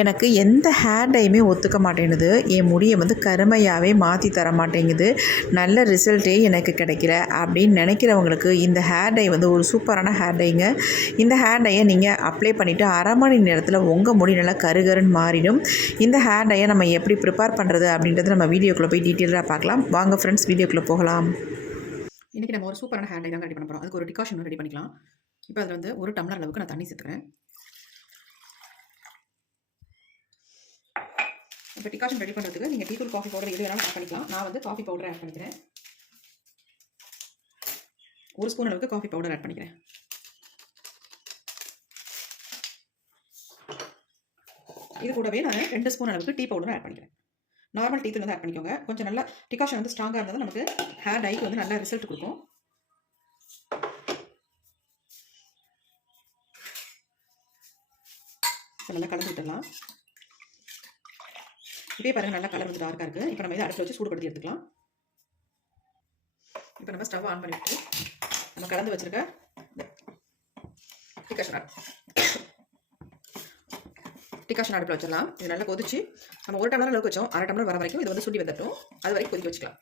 எனக்கு எந்த ஹேர் டையுமே ஒத்துக்க மாட்டேங்குது. என் முடியை கருமையாகவே மாற்றி தர மாட்டேங்குது. நல்ல ரிசல்ட்டே எனக்கு கிடைக்கல அப்படின்னு நினைக்கிறவங்களுக்கு இந்த ஹேர் டை ஒரு சூப்பரான ஹேர் டைங்க. இந்த ஹேர் டையை நீங்கள் அப்ளை பண்ணிவிட்டு அரை மணி நேரத்தில் உங்கள் முடி நல்லா கருகருன்னு மாறிடும். இந்த ஹேர் டையை நம்ம எப்படி ப்ரிப்பேர் பண்ணுறது அப்படின்றத நம்ம வீடியோக்குள்ளே போய் டீட்டெயிலாக பார்க்கலாம். வாங்க ஃப்ரெண்ட்ஸ், வீடியோக்குள்ளே போகலாம். இன்றைக்கி நம்ம ஒரு சூப்பரான ஹேர் டை தான் ரெடி பண்ண போகிறோம். அதுக்கு ஒரு டிகாஷன் ரெடி பண்ணிக்கலாம். இப்போ அதில் ஒரு டம்ளர் அளவுக்கு நான் தண்ணி சேர்த்துக்கிறேன். இப்போ டிகாஷன் ரெடி பண்ணுறதுக்கு நீங்கள் டீ தூள், காஃபி பவுடர் எது வேணாலும் ஆட் பண்ணிக்கலாம். நான் காஃபி பவுடர் ஆட் பண்ணிக்கிறேன். ஒரு ஸ்பூன் அளவுக்கு காஃபி பவுடர் ஆட் பண்ணிக்கிறேன். இது கூடவே நான் 2 ஸ்பூன் அளவுக்கு டீ பவுடர் ஆட் பண்ணிக்கிறேன். நார்மல் டீ தூள் ஆட் பண்ணிக்கோங்க. கொஞ்சம் நல்லா டிகாஷன் ஸ்ட்ராங்காக இருந்தால் தான் நமக்கு ஹேர் டைக்கு நல்ல ரிசல்ட் கொடுக்கும். நல்லா கலந்து விட்டுடலாம். இப்போயே பாருங்கள், நல்லா கலர் டார்க்காக இருக்குது. இப்போ நம்ம இதை அடுப்பில் வச்சு சூடுபடுத்தி எடுத்துக்கலாம். இப்போ நம்ம ஸ்டவ் ஆன் பண்ணிவிட்டு நம்ம கலந்து வச்சுருக்க டிகாஷன் அடுப்பில் வச்சிடலாம். இது நல்லா கொதிச்சு நம்ம ஒரு டம்ளர் அளவுக்கு வச்சோம். அரை டம்ளர் வர வரைக்கும் இது சுண்டி வந்துட்டோம். அது வரைக்கும் கொதிக்க வச்சுக்கலாம்.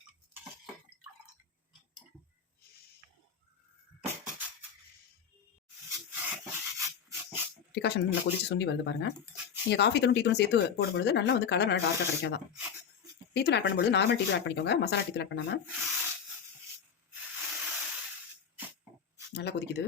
டிகாஷன் நல்லா கொதிச்சு சுண்டி வருது பாருங்கள். நீங்கள் காஃபி தூளும் டீ தூளும் சேர்த்து போடும்பொழுது நல்லா கலர் நல்லா டார்க்காக கிடைக்காதான். டீ தூள் ஆட் பண்ணும்போது நார்மல் டீ தூள் ஆட் பண்ணிக்கோங்க. மசாலா டீ தூள் ஆட் பண்ணாமல். நல்லா கொதிக்குது.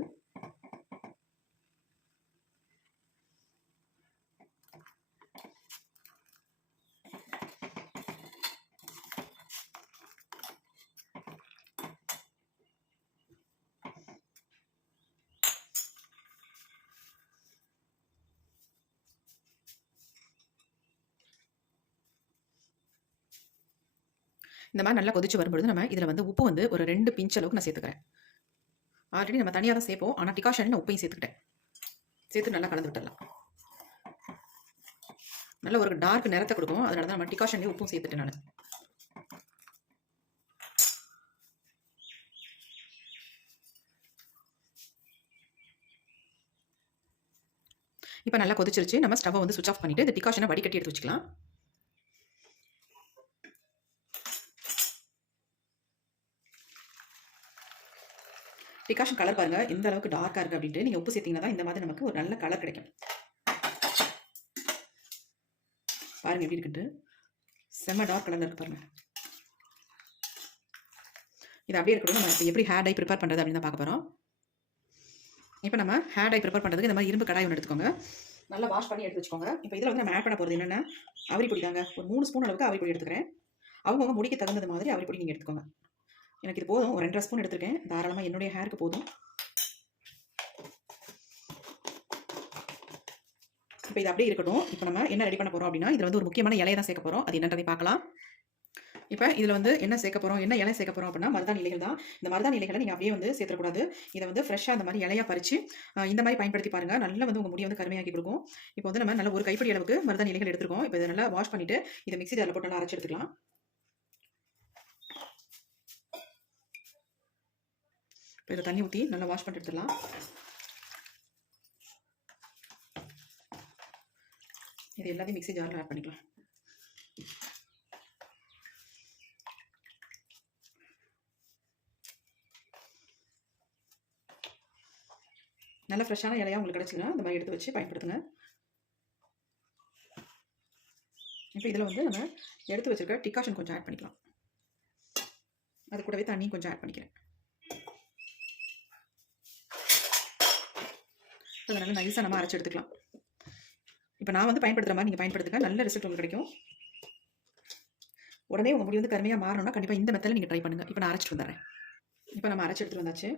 இந்த மாதிரி நல்லா கொதிச்சு வரும்போது நம்ம இதில் உப்பு ஒரு 2 பிஞ்ச் அளவுக்கு நான் சேர்த்துக்கிறேன். ஆல்ரெடி நம்ம தனியாக தான் சேர்ப்போம். ஆனால் டிகாஷன் நான் உப்பையும் சேர்த்துக்கிட்டேன். சேர்த்து நல்லா கலந்து விட்டுடலாம். நல்ல ஒரு டார்க் நிறத்தை கொடுக்கும். அதனால தான் நம்ம டிகாஷன்லேயே உப்பும் சேர்த்துட்டேன் நான். இப்போ நல்லா கொதிச்சிருச்சு. நம்ம ஸ்டவ்வை சுவிட்ச் ஆஃப் பண்ணிவிட்டு இந்த டிகாஷனை வடிகட்டி எடுத்து வச்சுக்கலாம். டிகாஷன் கலர் பாருங்கள் எந்த அளவுக்கு டார்க்காக இருக்குது அப்படின்ட்டு. நீங்கள் உப்பு சேர்த்திங்கன்னா தான் இந்த மாதிரி நமக்கு ஒரு நல்ல கலர் கிடைக்கும். பாருங்கள் எப்படி இருக்குன்ட்டு. செம்ம டார்க் கலரில் இருக்குது பாருங்கள். இது அப்படியே இருக்கட்டும். நம்ம இப்போ எப்படி ஹேர் டை ப்ரிப்பேர் பண்ணுறது அப்படின்னு தான் பார்க்க போகிறோம். இப்போ நம்ம ஹேர் டை ப்ரிப்பேர் பண்ணுறதுக்கு இந்த மாதிரி இரும்பு கடாய் ஒன்று எடுத்துக்கோங்க. நல்லா வாஷ் பண்ணி எடுத்து வச்சுக்கோங்க. இப்போ இதில் நம்ம ஆட் பண்ண போகிறது என்னென்னா அவரிப்பொடி தாங்க. ஒரு 3 ஸ்பூன் அளவுக்கு அவரிப்பொடி எடுத்துக்கிறேன். அவங்கவுங்க முடிக்க தகுந்தது மாதிரி அவரிப்பொடி நீங்கள் எடுத்துக்கோங்க. எனக்கு இது போதும். ஒரு 2.5 ஸ்பூன் எடுத்துருக்கேன். தாராளமாக என்னுடைய ஹேருக்கு போதும். இப்போ இது அப்படியே இருக்கட்டும். இப்போ நம்ம என்ன ரெடி பண்ண போகிறோம் அப்படின்னா இதில் ஒரு முக்கியமான இலையை தான் சேர்க்க போகிறோம். அது என்னன்றதை பார்க்கலாம். இப்போ இதில் என்ன சேர்க்க போகிறோம், என்ன இலை சேர்க்க போகிறோம் அப்படின்னா மருதாணி இலைகள் தான். இந்த மருதாணி இலைகளை நீங்கள் அப்படியே சேர்த்துக்கூடாது. இதை ஃப்ரெஷ்ஷாக இந்த மாதிரி இலையாக பறித்து இந்த மாதிரி பயன்படுத்தி பாருங்கள். நல்லா உங்கள் முடியை கருமையாக்கி கொடுக்கும். இப்போ நம்ம நல்ல ஒரு கைப்பிடி அளவுக்கு மருதாணி இலைகள் எடுத்துருக்கோம். இப்போ இதை நல்லா வாஷ் பண்ணிவிட்டு இதை மிக்ஸி ஜாரில் போட்டு நல்லா அரைச்சி எடுத்துக்கலாம். இப்போ இதை தண்ணி ஊற்றி நல்லா வாஷ் பண்ணி எடுத்துடலாம். இது எல்லாத்தையும் மிக்ஸி ஜாரில் ஆட் பண்ணிக்கலாம். நல்ல ஃப்ரெஷ்ஷான இலையாக உங்களுக்கு கிடச்சிங்க. இந்த மாதிரி எடுத்து வச்சு பயன்படுத்துங்க. இப்போ இதில் நம்ம எடுத்து வச்சுருக்க டிகாஷன் கொஞ்சம் ஆட் பண்ணிக்கலாம். அது கூடவே தண்ணி கொஞ்சம் ஆட் பண்ணிக்கிறேன். அதனால் நைஸாக நம்ம அரைச்சி எடுத்துக்கலாம். இப்போ நான் பயன்படுத்துகிற மாதிரி நீங்கள் பயன்படுத்துங்க. நல்ல ரிசல்ட் உங்களுக்கு கிடைக்கும். உடனே உங்கள் முடி கருமையாக மாறணும்னா கண்டிப்பாக இந்த மெத்தடில் நீங்கள் ட்ரை பண்ணுங்கள். இப்போ நான் அரைச்சிட்டு வந்துடுறேன். இப்போ நம்ம அரைச்சி எடுத்துகிட்டு வந்தாச்சு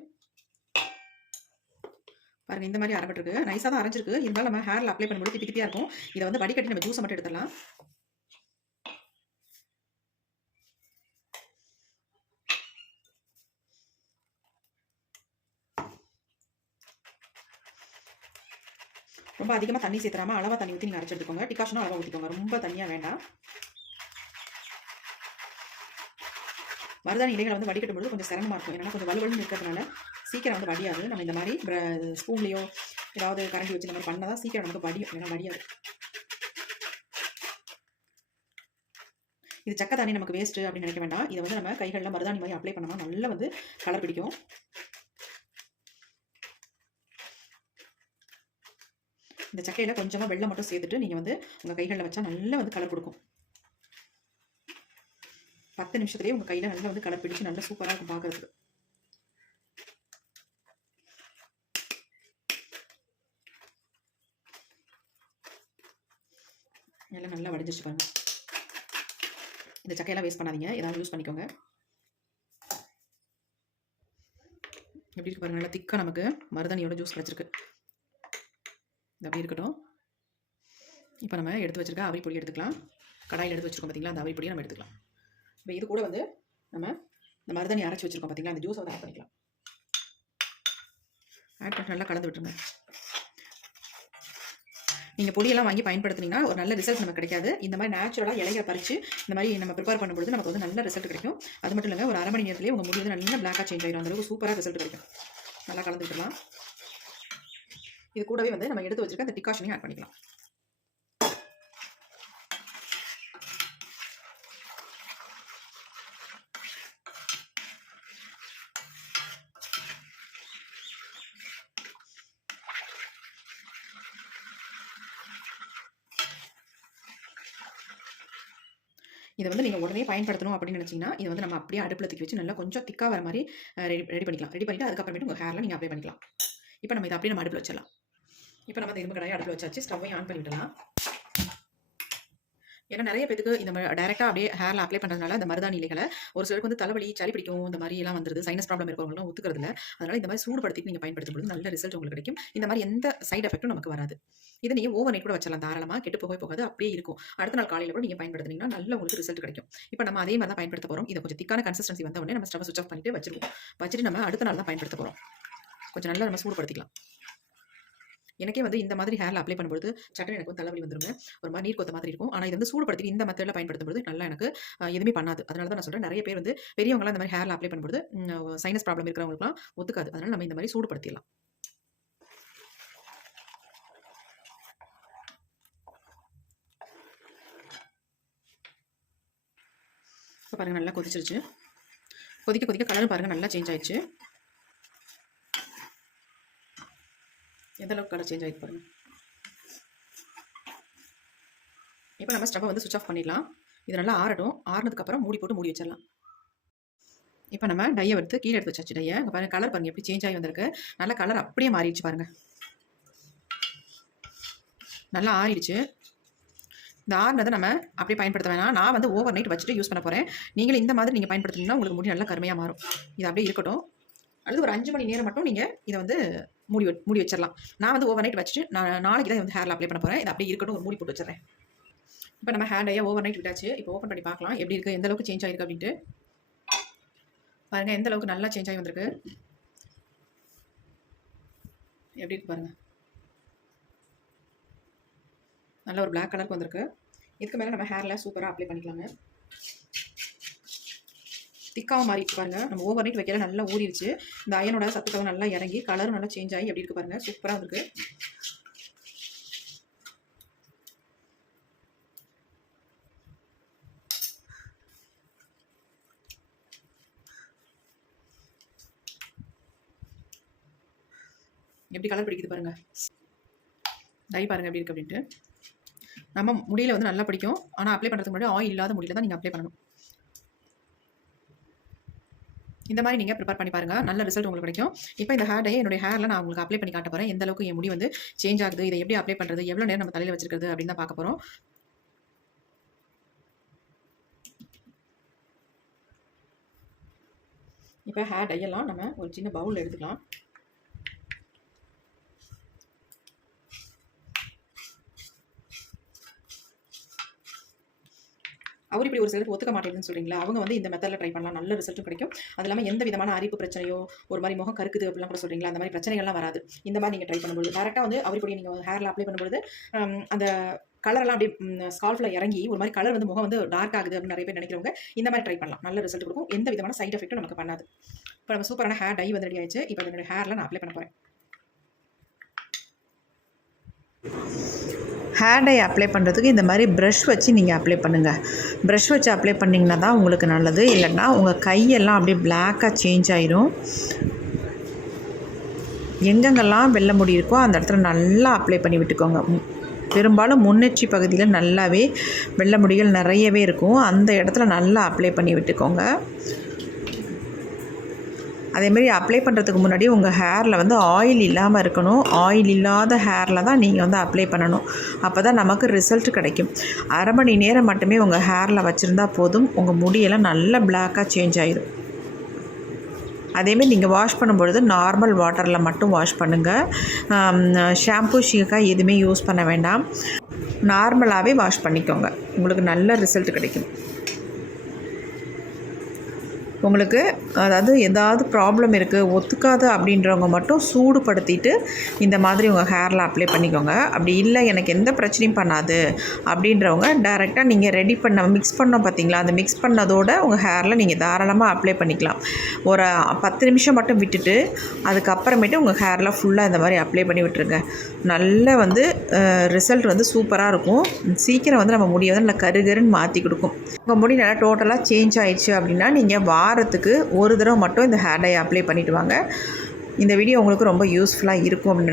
பாருங்கள். இந்த மாதிரி அரைப்பட்டிருக்கு. நைஸாக தான் அரைஞ்சிருக்கு. இருந்தாலும் நம்ம ஹேரில் அப்ளை பண்ணும்போது திப்பி திப்பியாக இருக்கும். இதை வடிகட்டி நம்ம ஜூஸை மட்டும் எடுத்துடலாம். ரொம்ப அதிகமாக தண்ணி சேர்த்துறாமல் அளவாக தண்ணி ஊற்றி நீங்கள் அரைச்சி எடுத்துக்கோங்க. டிகாஷனும் அளவாக ஊற்றிக்கோங்க. ரொம்ப தண்ணியாக வேண்டாம். மருதாணி இலைகளை வடிகட்டும் பொழுது கொஞ்சம் சிரமமாக இருக்கும். ஏன்னா கொஞ்சம் வலுவலுன்னு இருக்கிறதுனால சீக்கிரம் வடியாது. நம்ம இந்த மாதிரி ஸ்பூன்லேயோ ஏதாவது கரண்டி வச்சு இந்த மாதிரி பண்ணால் தான் சீக்கிரம் நமக்கு வடியும். ஏன்னா வடியாது. இது சக்கை தானே நமக்கு வேஸ்ட்டு அப்படின்னு நினைக்க வேண்டாம். இதை வந்து நம்ம கைகளில் மருதாணி மாதிரி அப்ளை பண்ணோம்னா நல்லா வந்து கலர் பிடிக்கும். இந்த சக்கையில் கொஞ்சமாக வெள்ளம் மட்டும் சேர்த்துட்டு நீங்கள் வந்து உங்கள் கைகளில் வச்சா நல்லா வந்து கலர் கொடுக்கும். 10 நிமிஷத்துலேயே உங்கள் கையில் நல்லா வந்து கலர் பிடிச்சி நல்லா சூப்பராக இருக்கும் பார்க்குறதுக்கு. எல்லாம் நல்லா வடிஞ்சிச்சு பாருங்கள். இந்த சக்கையெல்லாம் வேஸ்ட் பண்ணாதீங்க, ஏதாவது யூஸ் பண்ணிக்கோங்க. எப்படி இருக்கு பாருங்கள், நல்லா திக்காக நமக்கு மருதாணியோட ஜூஸ் கிடச்சிருக்கு. இது அப்படி இருக்கட்டும். இப்போ நம்ம எடுத்து வச்சுருக்க அவிரி பொடி எடுத்துக்கலாம். கடாயில் எடுத்து வச்சுருக்கோம் பார்த்தீங்களா, அந்த அவிரி பொடியை நம்ம எடுத்துக்கலாம். இப்போ இது கூட வந்து நம்ம இந்த மருதாணி அரைச்சி வச்சுருக்கோம் பார்த்தீங்களா, அந்த ஜூஸை வந்து ஆட் பண்ணிக்கலாம். ஆட் பண்ணி நல்லா கலந்து விட்டுருங்க. நீங்கள் பொடியெல்லாம் வாங்கி பயன்படுத்தினீங்கன்னா ஒரு நல்ல ரிசல்ட் நமக்கு கிடைக்காது. இந்த மாதிரி நேச்சுரலாக இலையை பறித்து இந்த மாதிரி நம்ம ப்ரிப்பேர் பண்ணும்போது நமக்கு வந்து நல்ல ரிசல்ட் கிடைக்கும். அது மட்டும் இல்லைங்க, ஒரு 1/2 மணி நேரத்துலேயே உங்கள் முடி வந்து நல்லா பிளாக்காக சேஞ்ச் ஆகிடும். அந்தளவுக்கு சூப்பராக ரிசல்ட் கிடைக்கும். நல்லா கலந்து விட்டுலாம். இது கூடவே வந்து நம்ம எடுத்து வச்சுருக்க அந்த டிகாஷனையும் ஆட் பண்ணிக்கலாம். இதை வந்து நீங்கள் உடனே பயன்படுத்தணும் அப்படின்னு நினச்சிங்கன்னா இதை வந்து நம்ம அப்படியே அடுப்பில் தூக்கி வச்சு நல்லா கொஞ்சம் திக்காக வர மாதிரி ரெடி பண்ணிக்கலாம். ரெடி பண்ணிவிட்டு அதுக்கப்புறமேட்டு உங்கள் ஹேரில் நீங்கள் அப்ளை பண்ணிக்கலாம். இப்போ நம்ம இதை அப்படியே நம்ம அடுப்பில் வச்சிடலாம். இப்போ நம்ம இந்த இரும்பு கடாயை அடுப்பில் வச்சாச்சு. ஸ்டவ்வையும் ஆன் பண்ணி விடலாம். ஏன்னா நிறைய பேருக்கு இந்த மாதிரி டைரெக்டாக அப்படியே ஹேரில் அப்ளை பண்ணுறதுனால இந்த மருதாணி இலைகளை ஒரு சிலருக்கு வந்து தலைவலி, சளி பிடிக்கும், இந்த மாதிரி எல்லாம் வந்துருது. சைனஸ் ப்ராப்ளம் இருக்கிறவங்களும் ஒத்துக்கிறது இல்லை. அதனால் இந்த மாதிரி சூடுபடுத்திட்டு நீங்கள் பயன்படுத்தும்போது நல்ல ரிசல்ட் உங்களுக்கு கிடைக்கும். இந்த மாதிரி எந்த சைட் எஃபெக்ட்டும் நமக்கு வராது. இதை நீங்கள் ஓவர் நைட் கூட வச்சிடலாம். தாராளமாக கெட்டு போகாது, அப்படியே இருக்கும். அடுத்த நாள் காலையில் கூட நீங்கள் பயன்படுத்தினீங்கன்னா நல்ல உங்களுக்கு ரிசல்ட் கிடைக்கும். இப்போ நம்ம அதே மாதிரி தான் பயன்படுத்த போகிறோம். இதை கொஞ்சம் திக்கான கன்சிஸ்டன்சி வந்த உடனே நம்ம ஸ்டவ் சுவிட்ச் ஆஃப் பண்ணிட்டு வச்சுட்டு நம்ம அடுத்த நாள் தான் பயன்படுத்த போகிறோம். கொஞ்சம் நல்லா நம்ம சூடுபடுத்திக்கலாம். எனக்கே வந்து இந்த மாதிரி ஹேரில் அப்ளை பண்ணும்போது சட்டனை எனக்கு வந்து தலைவலி வந்துருங்க. ஒரு மாதிரி நீர் கொத்த மாதிரி இருக்கும். ஆனால் இது வந்து சூடுபடுத்தி இந்த மெத்தடில் பயன்படுத்தும்போது நல்லா எனக்கு எதுவுமே பண்ணாது. அதனால தான் நான் சொல்கிறேன், நிறைய பேர் வந்து பெரியவங்களாம் இந்த மாதிரி ஹேரில் அப்ளை பண்ணும்போது சைனஸ் ப்ராப்ளம் இருக்கிறவங்களுக்குலாம் ஒத்துக்காது. அதனால் நம்ம இந்த மாதிரி சூடுபடுத்திடலாம். இப்போ பாருங்கள் நல்லா கொதிச்சிருச்சு. கொதிக்க கொதிக்க கலர் பாருங்கள் நல்லா சேஞ்ச் ஆயிடுச்சு. எந்த அளவுக்கு கலர் சேஞ்ச் ஆகிட்டு பாருங்கள். இப்போ நம்ம ஸ்டவ்வை வந்து சுவிட்ச் ஆஃப் பண்ணிடலாம். இது நல்லா ஆறட்டும். ஆறினதுக்கப்புறம் மூடி போட்டு மூடி வச்சிடலாம். இப்போ நம்ம டையை எடுத்து கீழே எடுத்து வச்சாச்சு. டையை இங்கே பாருங்கள், கலர் பாருங்கள் எப்படி சேஞ்ச் ஆகி வந்திருக்கு. நல்ல கலர் அப்படியே மாறிடுச்சு பாருங்கள். நல்லா ஆறிடுச்சு. இந்த ஆறுனதை நம்ம அப்படியே பயன்படுத்த வேணாம். நான் வந்து ஓவர் நைட் வச்சுட்டு யூஸ் பண்ண போகிறேன். நீங்களும் இந்த மாதிரி நீங்கள் பயன்படுத்தினீங்கன்னா உங்களுக்கு முடி நல்லா கருமையாக மாறும். இது அப்படியே இருக்கட்டும். அல்லது ஒரு 5 மணி நேரம் மட்டும் நீங்கள் இதை வந்து மூடி வச்சிடலாம். நான் வந்து ஓவர் நைட் வச்சுட்டு நாளைக்கு தான் வந்து ஹேரில் அப்ளை பண்ண போகிறேன். இது அப்படியே இருக்கட்டும், ஒரு மூடி போட்டு வச்சிடறேன். இப்போ நம்ம ஹேர் டையை ஓவர் நைட் விட்டாச்சு. இப்போ ஓப்பன் பண்ணி பார்க்கலாம் எப்படி இருக்குது, எந்த அளவுக்கு சேஞ்ச் ஆகிருக்கு அப்படின்ட்டு. பாருங்கள் எந்த அளவுக்கு நல்லா சேஞ்ச் ஆகி வந்திருக்கு. எப்படி இருக்கு பாருங்கள். நல்ல ஒரு பிளாக் கலருக்கு வந்திருக்கு. இதுக்கு மேலே நம்ம ஹேரில் சூப்பராக அப்ளை பண்ணிக்கலாங்க. திக்காகவும் மாறிடுச்சு பாருங்கள். நம்ம ஓவர் நைட் வைக்கல நல்லா ஊறிடுச்சு. இந்த அயனோட சத்துக்கள் நல்லா இறங்கி கலரும் நல்லா சேஞ்ச் ஆகி எப்படி இருக்கு பாருங்கள். சூப்பராக இருக்கு. எப்படி கலர் பிடிக்குது பாருங்கள். டை பாருங்கள் எப்படி இருக்குது அப்படின்ட்டு. நம்ம முடியில் வந்து நல்லா பிடிக்கும். ஆனால் அப்ளை பண்ணுறதுக்கு முன்னாடி ஆயில் இல்லாத முடியல தான் நீங்கள் அப்ளை பண்ணணும். இந்த மாதிரி நீங்கள் ப்ரிப்பேர் பண்ணி பாருங்கள், நல்ல ரிசல்ட் உங்களுக்கு கிடைக்கும். இப்போ இந்த ஹேர் டையை என்னுடைய ஹேரில் நான் உங்களுக்கு அப்ளை பண்ணி காட்ட போகிறேன். எந்த அளவுக்கு என் முடி வந்து சேஞ்ச் ஆகுது, இதை எப்படி அப்ளை பண்ணுறது, எவ்வளோ நேரம் நம்ம தலையில் வச்சிருக்கிறது அப்படின்னு தான் பார்க்க போகிறோம். இப்போ ஹேர் டையெல்லாம் நம்ம ஒரு சின்ன பவுலில் எடுத்துக்கலாம். அவர் இப்படி ஒரு சிலருக்கு ஒத்துக்க மாட்டேங்குதுன்னு சொல்கிறீங்களா, அவங்க வந்து இந்த மெத்தடில் ட்ரை பண்ணலாம், நல்ல ரிசல்ட்டும் கிடைக்கும். அது இல்லாமல் எந்த விதமான அரிப்பு பிரச்சனையோ, ஒரு மாதிரி முகம் கருக்குது அப்படிலாம் கூட சொல்கிறீங்களா, அந்த மாதிரி பிரச்சனைகள்லாம் வராது. இந்த மாதிரி நீங்கள் ட்ரை பண்ணும்போது டேரெக்டாக வந்து அவர் இப்படி நீங்கள் ஹேரில் அப்ளை பண்ணும்போது அந்த கலரெல்லாம் அப்படியே ஸ்கால்ஃபில் இறங்கி ஒரு மாதிரி கலர் வந்து முகம் வந்து டார்க் ஆகுது அப்படின்னு நிறைய பேர் நினைக்கிறவங்க இந்த மாதிரி ட்ரை பண்ணலாம். நல்ல ரிசல்ட் கொடுக்கும். எந்த விதமான சைட் எஃபெக்ட்டும் நமக்கு பண்ணாது. இப்போ நம்ம சூப்பரான ஹேர் டை வந்து ரெடி ஆயிடுச்சு. இப்போ என்னோட ஹேரில் நான் அப்ளை பண்ண போகிறேன். ஹேர் டை அப்ளை பண்ணுறதுக்கு இந்த மாதிரி ப்ரஷ் வச்சு நீங்கள் அப்ளை பண்ணுங்கள். ப்ரஷ் வச்சு அப்ளை பண்ணிங்கன்னா தான் உங்களுக்கு நல்லது. இல்லைன்னா உங்கள் கையெல்லாம் அப்படியே பிளாக்காக சேஞ்ச் ஆயிரும். எங்கெங்கெல்லாம் வெள்ளை முடி இருக்கோ அந்த இடத்துல நல்லா அப்ளை பண்ணி விட்டுக்கோங்க. பெரும்பாலும் முன்னெச்சி பகுதியில் நல்லாவே வெள்ளை முடிகள் நிறையவே இருக்கும். அந்த இடத்துல நல்லா அப்ளை பண்ணி விட்டுக்கோங்க. அதேமாரி அப்ளை பண்ணுறதுக்கு முன்னாடி உங்கள் ஹேரில் வந்து ஆயில் இல்லாமல் இருக்கணும். ஆயில் இல்லாத ஹேரில் தான் நீங்கள் வந்து அப்ளை பண்ணணும். அப்போ தான் நமக்கு ரிசல்ட் கிடைக்கும். அரை மணி நேரம் மட்டுமே உங்கள் ஹேரில் வச்சுருந்தா போதும். உங்கள் முடியெல்லாம் நல்லா பிளாக்காக சேஞ்ச் ஆயிடும். அதேமாரி நீங்கள் வாஷ் பண்ணும்பொழுது நார்மல் வாட்டரில் மட்டும் வாஷ் பண்ணுங்கள். ஷாம்பு சீக்காய் எதுவுமே யூஸ் பண்ண வேண்டாம். நார்மலாகவே வாஷ் பண்ணிக்கோங்க. உங்களுக்கு நல்ல ரிசல்ட் கிடைக்கும். உங்களுக்கு அதாவது ஏதாவது ப்ராப்ளம் இருக்குது ஒத்துக்காது அப்படின்றவங்க மட்டும் சூடுபடுத்திட்டு இந்த மாதிரி உங்கள் ஹேரில் அப்ளை பண்ணிக்கோங்க. அப்படி இல்லை எனக்கு எந்த பிரச்சனையும் பண்ணாது அப்படின்றவங்க டைரெக்டாக நீங்கள் ரெடி பண்ண மிக்ஸ் பண்ணோம் பார்த்தீங்களா, அந்த மிக்ஸ் பண்ணதோடு உங்கள் ஹேரில் நீங்கள் தாராளமாக அப்ளை பண்ணிக்கலாம். ஒரு 10 நிமிஷம் மட்டும் விட்டுட்டு அதுக்கப்புறமேட்டு உங்கள் ஹேரில் ஃபுல்லாக இந்த மாதிரி அப்ளை பண்ணி விட்டுருங்க. நல்ல வந்து ரிசல்ட் வந்து சூப்பராக இருக்கும். சீக்கிரம் வந்து நம்ம முடியை வந்து நல்லா கருகருன்னு மாற்றி கொடுக்கும். உங்கள் முடி நல்லா டோட்டலாக சேஞ்ச் ஆயிடுச்சு அப்படின்னா நீங்கள் வாரத்துக்கு ஒரு தடவை மட்டும் இந்த ஹேர் டை அப்ளை பண்ணிவிட்டு வாங்க. இந்த வீடியோ உங்களுக்கு ரொம்ப யூஸ்ஃபுல்லாக இருக்கும் அப்படின்னு நினைக்கிறேன்.